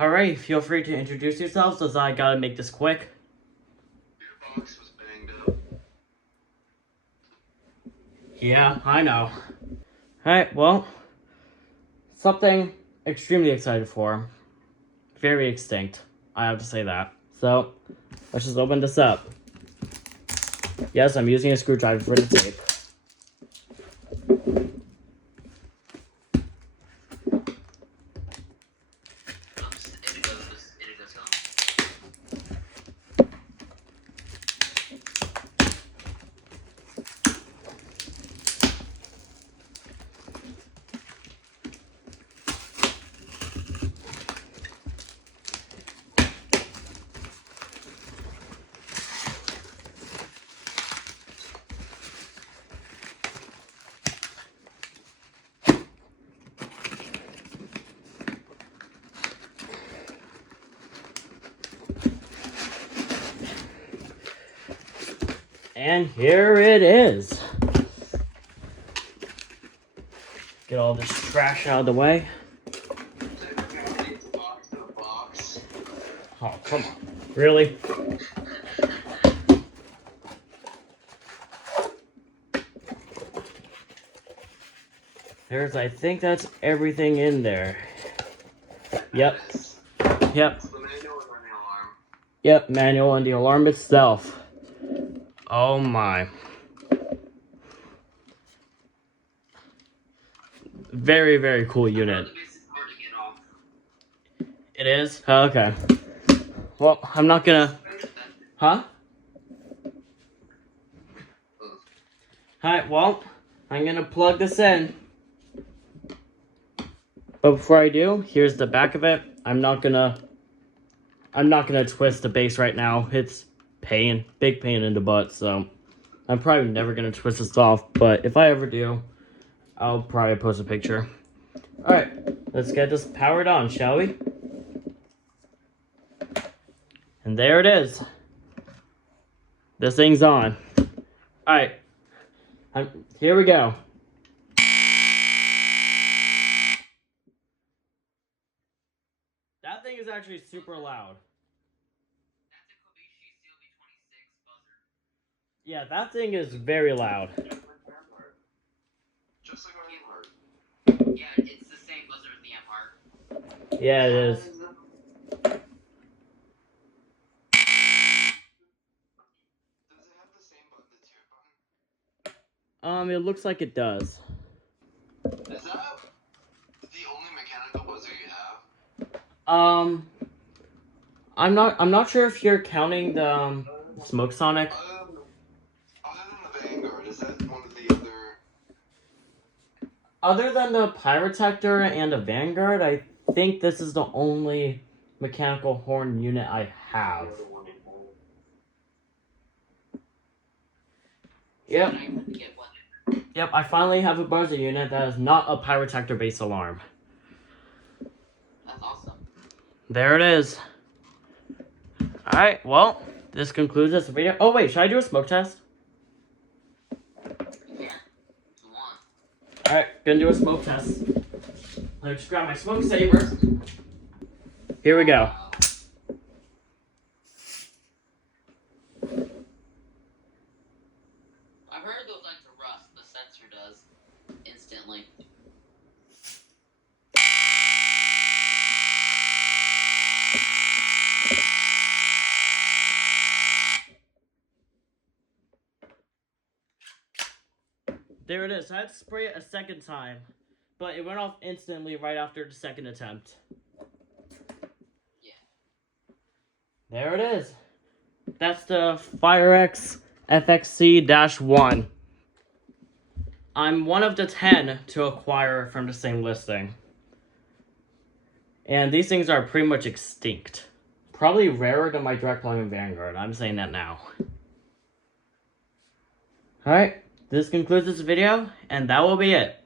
Alright, feel free to introduce yourselves as I gotta make this quick. Your box was banged up. Yeah, I know. Alright, well, something extremely excited for. Very extinct, I have to say that. So, let's just open this up. Yes, I'm using a screwdriver for the tape. And here it is. Get all this trash out of the way. Oh, come on. Really? I think that's everything in there. Yep. Yep. Yep, manual and the alarm itself. Oh my. Very, very cool unit. It is? Oh, okay. Well, I'm not gonna... Huh? Alright, well, I'm gonna plug this in. But before I do, here's the back of it. I'm not gonna twist the base right now. It's big pain in the butt, so I'm probably never gonna twist this off, but if I ever do, I'll probably post a picture. Alright, let's get this powered on, shall we? And there it is. This thing's on. Alright, here we go. That thing is actually super loud. Yeah, that thing is very loud. Just like our Linecord. Yeah, it's the same buzzer as the M-Heart. Yeah, it is. Does it have the same button, the tier button? It looks like it does. Is that the only mechanical buzzer you have? I'm not sure if you're counting the Smoke Sonic. Other than the Vanguard, is that one of the other... Other than the Pyrotector and the Vanguard, I think this is the only mechanical horn unit I have. Yep. Yep, I finally have a buzzer unit that is not a Pyrotector-based alarm. That's awesome. There it is. Alright, well, this concludes this video. Oh wait, should I do a smoke test? Alright, gonna do a smoke test. Let me just grab my smoke saver. Here we go. I've heard those like to rust, the sensor does. Instantly. There it is. I had to spray it a second time, but it went off instantly right after the second attempt. Yeah. There it is. That's the FireX FXC-1. I'm one of the 10 to acquire from the same listing. And these things are pretty much extinct. Probably rarer than my direct plug-in Vanguard. I'm saying that now. Alright, this concludes this video, and that will be it.